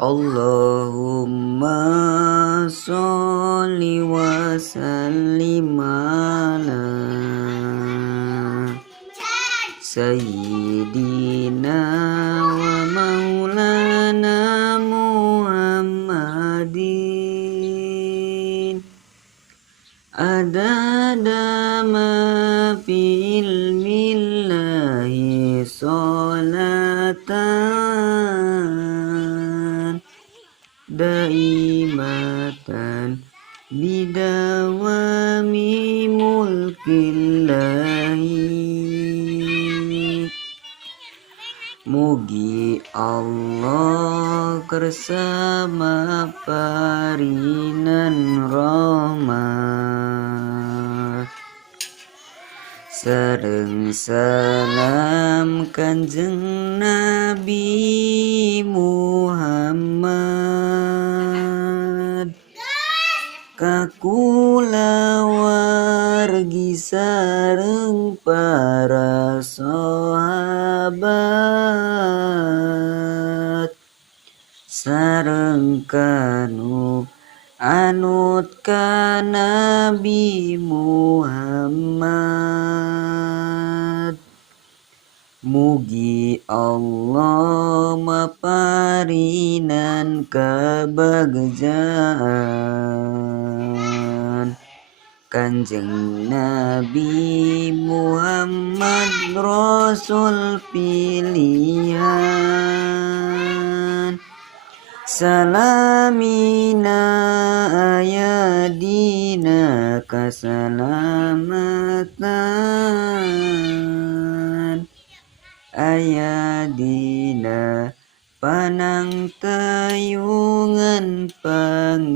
Allahumma sholli wa sallim ala Sayyidina wa maulana Muhammadin adada ma fi ilmillahi sholatan daimatan bidawami mulkillahi. Mugi Allah kersama parinan rahmat sareng salam Kanjeng Nabi Muhammad kakula wargi sareng para sahabat sareng kanu anut ka Nabi Muhammad. Mugi Allah maparinan kabagjaan Kanjeng Nabi Muhammad Rasul pilihan salamina ayadina kasalamatan ayadina panang tayungan pangeran.